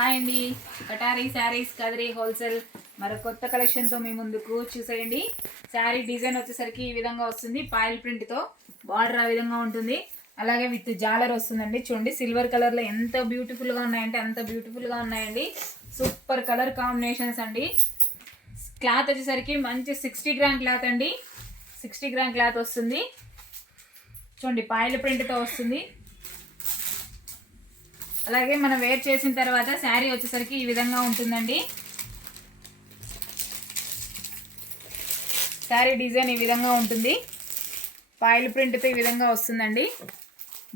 Hi అండి, కటారీ saris Kadiri wholesale మరో కొత్త కలెక్షన్తో మీ ముందుకు చూసేయండి. శారీ డిజైన్ వచ్చేసరికి ఈ విధంగా వస్తుంది. పాయిల్ ప్రింట్తో బార్డర్ ఆ విధంగా ఉంటుంది. అలాగే విత్ జాలర్ వస్తుందండి. చూడండి సిల్వర్ కలర్లో ఎంత బ్యూటిఫుల్గా ఉన్నాయంటే అంత బ్యూటిఫుల్గా ఉన్నాయండి. సూపర్ కలర్ కాంబినేషన్స్ అండి. క్లాత్ వచ్చేసరికి మంచి 60 గ్రామ్ క్లాత్ అండి. 60 గ్రామ్ క్లాత్ వస్తుంది. చూడండి పాయిల్ ప్రింట్తో వస్తుంది. అలాగే మనం వేర్ చేసిన తర్వాత శారీ వచ్చేసరికి ఈ విధంగా ఉంటుందండి. శారీ డిజైన్ ఈ విధంగా ఉంటుంది. పాయిల్ ప్రింట్తో ఈ విధంగా వస్తుందండి.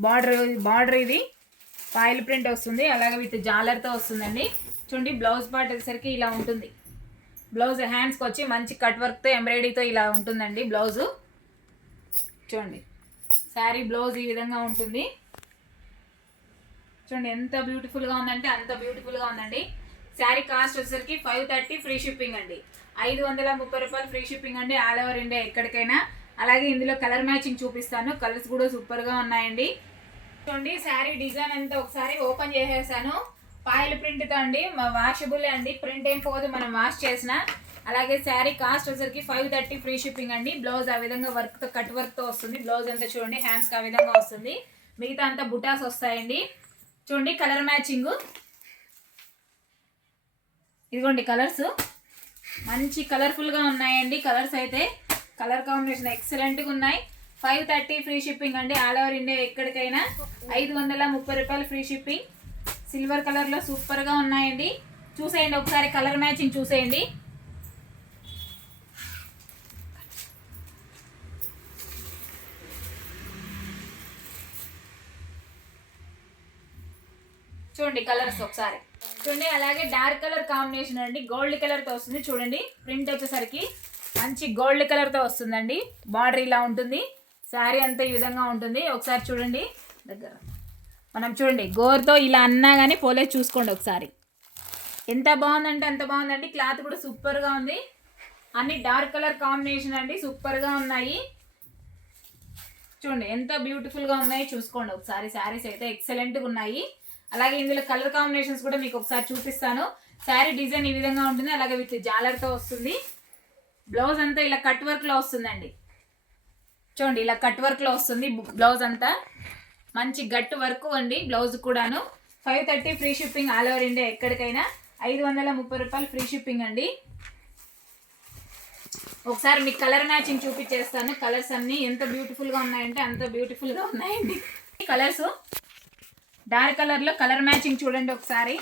బార్డర్ ఇది పాయిల్ ప్రింట్ వస్తుంది. అలాగే విత్ జాలర్తో వస్తుందండి. చూడండి బ్లౌజ్ పార్ట్ వచ్చేసరికి ఇలా ఉంటుంది. బ్లౌజ్ హ్యాండ్స్కి వచ్చి మంచి కట్ వర్క్తో ఎంబ్రాయిడరీతో ఇలా ఉంటుందండి బ్లౌజు. చూడండి శారీ బ్లౌజ్ ఈ విధంగా ఉంటుంది. చూడండి ఎంత బ్యూటిఫుల్గా ఉందంటే అంత బ్యూటిఫుల్గా ఉందండి. శారీ కాస్ట్ వచ్చేసరికి 530 ఫ్రీ షిప్పింగ్ అండి. 530 రూపాయలు ఫ్రీ షిప్పింగ్ అండి. ఆల్ ఓవర్ ఇండియా ఎక్కడికైనా. అలాగే ఇందులో కలర్ మ్యాచింగ్ చూపిస్తాను. కలర్స్ కూడా సూపర్గా ఉన్నాయండి. చూడండి శారీ డిజైన్ అంతా ఒకసారి ఓపెన్ చేసేసాను. పాయిల్ ప్రింట్తో అండి, వాషబుల్ అండి. ప్రింట్ ఏం పోదు మనం వాష్ చేసిన. అలాగే శారీ కాస్ట్ వచ్చేసరికి 530 ఫ్రీ షిప్పింగ్ అండి. బ్లౌజ్ ఆ విధంగా వర్క్తో కట్ వర్క్తో వస్తుంది. బ్లౌజ్ అంతా చూడండి హ్యాండ్స్కి ఆ విధంగా వస్తుంది. మిగతా అంతా బుటాస్ వస్తాయండి. చూడండి కలర్ మ్యాచింగ్ ఇదిగోండి. కలర్స్ మంచి కలర్ఫుల్గా ఉన్నాయండి. కలర్స్ అయితే కలర్ కాంబినేషన్ ఎక్సలెంట్గా ఉన్నాయి. 530 ఫ్రీ షిప్పింగ్ అండి. ఆల్ ఓవర్ ఇండియా ఎక్కడికైనా 530 రూపాయలు ఫ్రీ షిప్పింగ్. సిల్వర్ కలర్లో సూపర్గా ఉన్నాయండి. చూసేయండి ఒకసారి కలర్ మ్యాచింగ్ చూసేయండి. చూడండి కలర్స్ ఒకసారి చూడండి. అలాగే డార్క్ కలర్ కాంబినేషన్ అండి. గోల్డ్ కలర్తో వస్తుంది. చూడండి ప్రింట్ వచ్చేసరికి మంచి గోల్డ్ కలర్తో వస్తుందండి. బార్డర్ ఇలా ఉంటుంది. శారీ అంతా ఈ విధంగా ఉంటుంది. ఒకసారి చూడండి దగ్గర మనం చూడండి గోర్తో ఇలా అన్నా కానీ పోలే చూసుకోండి ఒకసారి. ఎంత బాగుందంటే అంత బాగుందండి. క్లాత్ కూడా సూపర్గా ఉంది. అన్ని డార్క్ కలర్ కాంబినేషన్ అండి. సూపర్గా ఉన్నాయి. చూడండి ఎంత బ్యూటిఫుల్గా ఉన్నాయి చూసుకోండి ఒకసారి. శారీస్ అయితే ఎక్సలెంట్గా ఉన్నాయి. అలాగే ఇందులో కలర్ కాంబినేషన్స్ కూడా మీకు ఒకసారి చూపిస్తాను. శారీ డిజైన్ ఈ విధంగా ఉంటుంది. అలాగే విత్ జాలర్తో వస్తుంది. బ్లౌజ్ అంతా ఇలా కట్ వర్క్లో వస్తుందండి. చూడండి ఇలా కట్ వర్క్లో వస్తుంది బ్లౌజ్ అంతా. మంచి గట్టు వర్క్ అండి బ్లౌజ్ కూడాను. 530 free shipping all over India ఎక్కడికైనా. 530 రూపాయలు ఫ్రీ షిప్పింగ్ అండి. ఒకసారి మీకు కలర్ మ్యాచింగ్ చూపించేస్తాను. కలర్స్ అన్నీ ఎంత బ్యూటిఫుల్గా ఉన్నాయంటే అంత బ్యూటిఫుల్గా ఉన్నాయండి. కలర్స్ డార్క్ కలర్లో కలర్ మ్యాచింగ్ చూడండి ఒకసారి.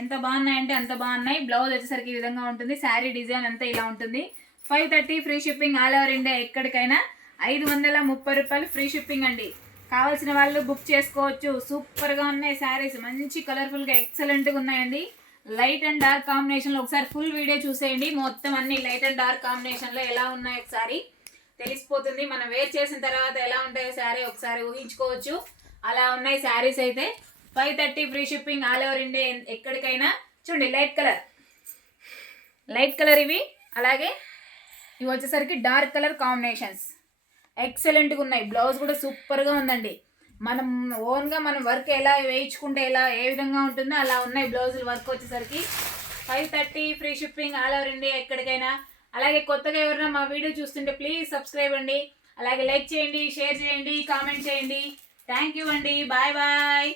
ఎంత బాగున్నాయంటే అంత బాగున్నాయి. బ్లౌజ్ వచ్చేసరికి ఈ విధంగా ఉంటుంది. శారీ డిజైన్ అంతా ఇలా ఉంటుంది. 530 free shipping all over India ఎక్కడికైనా. 530 రూపాయలు ఫ్రీ షిప్పింగ్ అండి. కావాల్సిన వాళ్ళు బుక్ చేసుకోవచ్చు. సూపర్గా ఉన్నాయి శారీస్. మంచి కలర్ఫుల్గా ఎక్సలెంట్గా ఉన్నాయండి. లైట్ అండ్ డార్క్ కాంబినేషన్లో ఒకసారి ఫుల్ వీడియో చూసేయండి. మొత్తం అన్ని లైట్ అండ్ డార్క్ కాంబినేషన్లో ఎలా ఉన్నాయి ఒకసారి తెలిసిపోతుంది. మనం వేర్ చేసిన తర్వాత ఎలా ఉంటాయో శారీ ఒకసారి ఊహించుకోవచ్చు. అలా ఉన్నాయి శారీస్ అయితే. 530 free shipping all over India ఎక్కడికైనా. చూడండి లైట్ కలర్ ఇవి. అలాగే ఇవి వచ్చేసరికి డార్క్ కలర్ కాంబినేషన్స్ ఎక్సలెంట్గా ఉన్నాయి. బ్లౌజ్ కూడా సూపర్గా ఉందండి. మనం ఓన్గా మనం వర్క్ ఎలా వేయించుకుంటే ఎలా ఏ విధంగా ఉంటుందో అలా ఉన్నాయి బ్లౌజులు వర్క్ వచ్చేసరికి. 530 free shipping all over India ఎక్కడికైనా. అలాగే కొత్తగా ఎవరైనా మా వీడియో చూస్తుంటే ప్లీజ్ సబ్స్క్రైబ్ అండి. అలాగే లైక్ చేయండి, షేర్ చేయండి, కామెంట్ చేయండి. థ్యాంక్ యూ అండి. Bye bye.